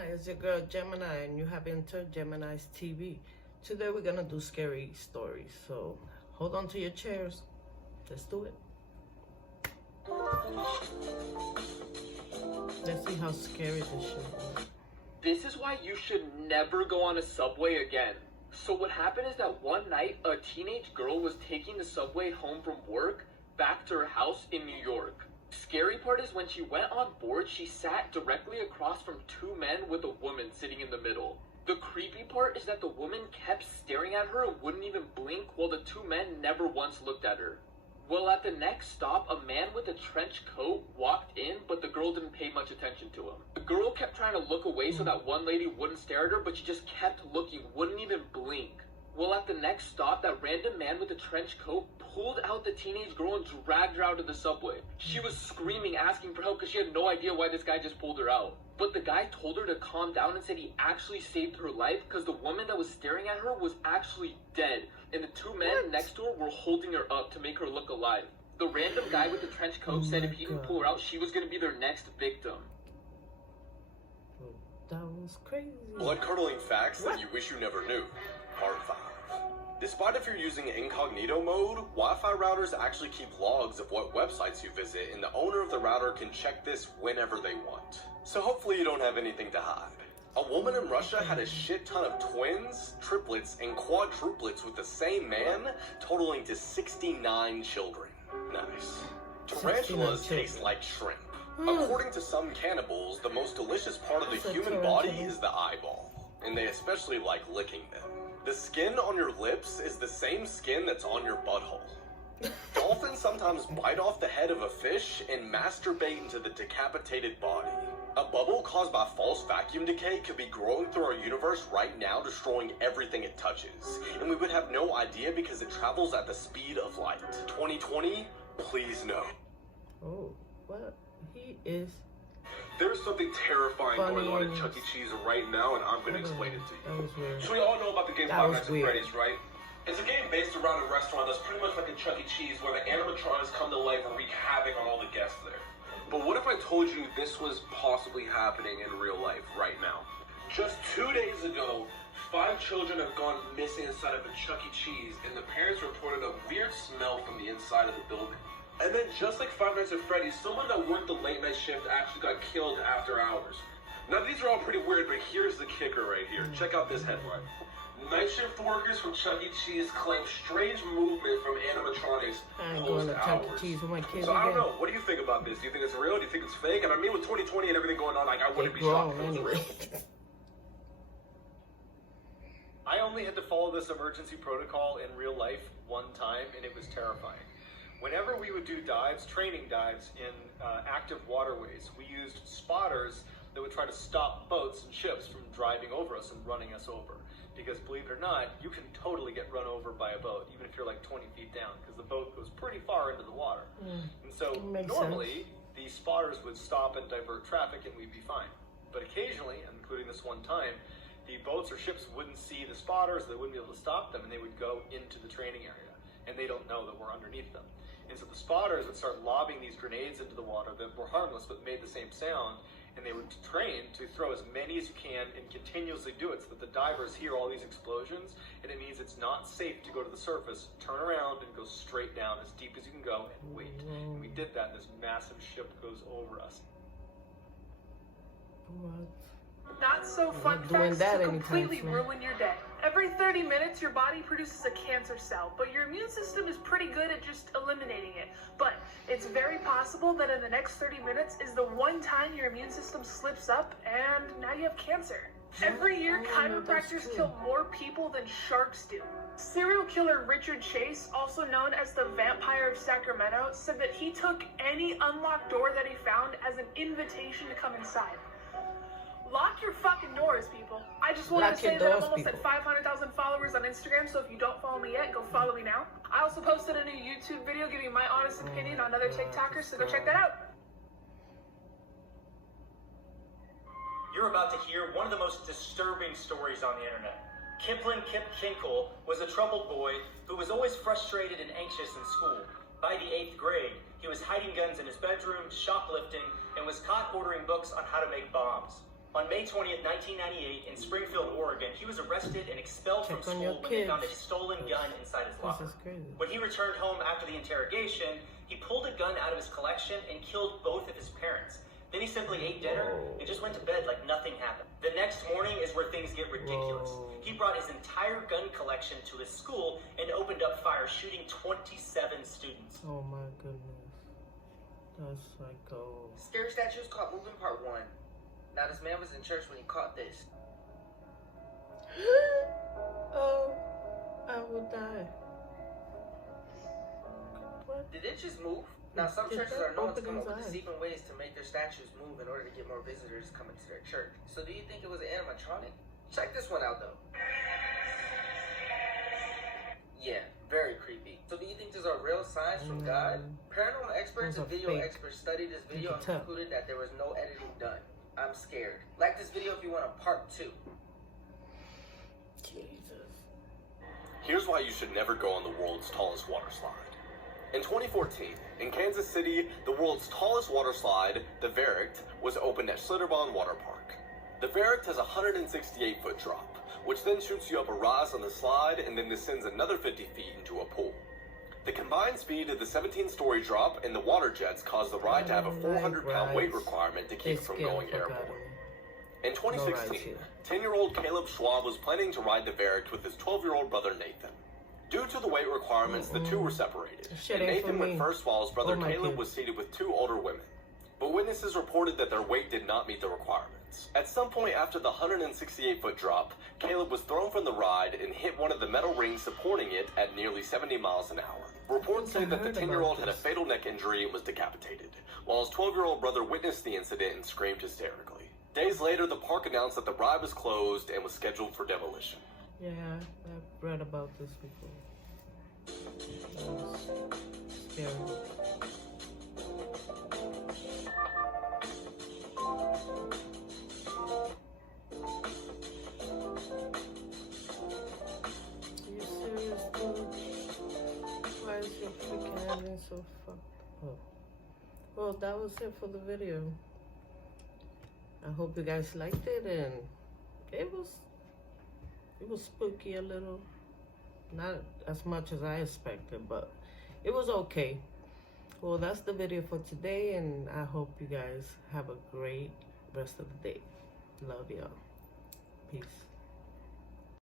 Hi, it's your girl Gemini, and you have entered Gemini's TV. Today we're gonna do scary stories, so hold on to your chairs. Let's do it. Let's see how scary this shit is. This is why you should never go on a subway again. So what happened is that one night, a teenage girl was taking the subway home from work back to her house in New York. Scary part is when she went on board, she sat directly across from two men with a woman sitting in the middle. The creepy part is that the woman kept staring at her and wouldn't even blink, while the two men never once looked at her. Well, at the next stop, a man with a trench coat walked in, but the girl didn't pay much attention to him. The girl kept trying to look away so that one lady wouldn't stare at her, but she just kept looking, wouldn't even blink. Well, at the next stop, that random man with a trench coat pulled out the teenage girl and dragged her out of the subway. She was screaming, asking for help, because she had no idea why this guy just pulled her out. But the guy told her to calm down and said he actually saved her life because the woman that was staring at her was actually dead, and the two men next to her were holding her up to make her look alive. The random guy with the trench coat said if he didn't pull her out, she was going to be their next victim. That was crazy. Blood-curdling facts that you wish you never knew. Part 5. Despite if you're using incognito mode, Wi-Fi routers actually keep logs of what websites you visit, and the owner of the router can check this whenever they want. So hopefully you don't have anything to hide. A woman in Russia had a shit ton of twins, triplets, and quadruplets with the same man, totaling to 69 children. Nice. Tarantulas taste like shrimp. According to some cannibals, the most delicious part of the human body is the eyeball, and they especially like licking them. The skin on your lips is the same skin that's on your butthole. Dolphins sometimes bite off the head of a fish and masturbate into the decapitated body. A bubble caused by false vacuum decay could be growing through our universe right now, destroying everything it touches. And we would have no idea because it travels at the speed of light. 2020, please no. Oh, what? He is... There's something terrifying going on at Chuck E. Cheese right now, and I'm going to explain it to you. That was weird. So we all know about the game Five Nights at Freddy's, right? It's a game based around a restaurant that's pretty much like a Chuck E. Cheese, where the animatronics come to life and wreak havoc on all the guests there. But what if I told you this was possibly happening in real life right now? Just 2 days ago, 5 children have gone missing inside of a Chuck E. Cheese, and the parents reported a weird smell from the inside of the building. And then just like Five Nights at Freddy's, someone that worked the late night shift actually got killed after hours. Now these are all pretty weird, but here's the kicker right here. Check out this headline. Night shift workers from Chuck E. Cheese claim strange movement from animatronics post hours. So I don't know, what do you think about this? Do you think it's real? Do you think it's fake? And I mean, with 2020 and everything going on, like, I wouldn't be shocked if it was real. I only had to follow this emergency protocol in real life one time, and it was terrifying. Whenever we would do dives, training dives in active waterways, we used spotters that would try to stop boats and ships from driving over us and running us over. Because believe it or not, you can totally get run over by a boat, even if you're like 20 feet down, because the boat goes pretty far into the water. And so normally, these spotters would stop and divert traffic and we'd be fine. But occasionally, and including this one time, the boats or ships wouldn't see the spotters, they wouldn't be able to stop them, and they would go into the training area. And they don't know that we're underneath them. And so the spotters would start lobbing these grenades into the water that were harmless but made the same sound, and they would train to throw as many as you can and continuously do it so that the divers hear all these explosions, and it means it's not safe to go to the surface, turn around and go straight down as deep as you can go and wait. And we did that, and this massive ship goes over us. Not so fun facts to completely ruin your day. Every 30 minutes, your body produces a cancer cell, but your immune system is pretty good at just eliminating it. But it's very possible that in the next 30 minutes is the one time your immune system slips up and now you have cancer. Every year, chiropractors kill more people than sharks do. Serial killer Richard Chase, also known as the Vampire of Sacramento, said that he took any unlocked door that he found as an invitation to come inside. Lock your fucking doors, people. I just wanted to say that I'm almost at 500,000 followers on Instagram, so if you don't follow me yet, go follow me now. I also posted a new YouTube video giving my honest opinion on other TikTokers, so go check that out. You're about to hear one of the most disturbing stories on the internet. Kipling Kip Kinkle was a troubled boy who was always frustrated and anxious in school. By the 8th grade, he was hiding guns in his bedroom, shoplifting, and was caught ordering books on how to make bombs. On May 20th, 1998, in Springfield, Oregon, he was arrested and expelled from school when they found a stolen gun inside his locker. When he returned home after the interrogation, he pulled a gun out of his collection and killed both of his parents. Then he simply ate dinner and just went to bed like nothing happened. The next morning is where things get ridiculous. He brought his entire gun collection to his school and opened up fire, shooting 27 students. Oh my goodness. That's psycho. Scary Statues Caught Moving Part 1. Now this man was in church when he caught this. Oh, I will die. What? Did it just move? Now some churches are known to come up with deceiving ways to make their statues move in order to get more visitors coming to their church. So do you think it was an animatronic? Check this one out though. Yeah, very creepy. So do you think these are real signs from God? Paranormal experts and video experts studied this video and concluded that there was no editing done. I'm scared. Like this video if you want a part 2. Jesus. Here's why you should never go on the world's tallest water slide. In 2014, in Kansas City, the world's tallest water slide, the Verricht, was opened at Schlitterbahn Water Park. The Verricht has a 168-foot drop, which then shoots you up a rise on the slide and then descends another 50 feet into a pool. The combined speed of the 17-story drop and the water jets caused the ride to have a 400-pound weight requirement to keep it from going airborne. In 2016, 10-year-old Caleb Schwab was planning to ride the Verricht with his 12-year-old brother Nathan. Due to the weight requirements, the two were separated, and Nathan went first while his brother Caleb was seated with 2 older women. But witnesses reported that their weight did not meet the requirements. At some point after the 168-foot drop, Caleb was thrown from the ride and hit one of the metal rings supporting it at nearly 70 miles an hour. Reports say that the 10-year-old had a fatal neck injury and was decapitated, while his 12-year-old brother witnessed the incident and screamed hysterically. Days later, the park announced that the ride was closed and was scheduled for demolition. Yeah, I've read about this before. Scary. Are you serious, dude? Why is your freaking ending so fucked up? Well, that was it for the video. I hope you guys liked it, and it was spooky a little. Not as much as I expected, but it was okay. Well, that's the video for today, and I hope you guys have a great rest of the day. Love y'all. Peace.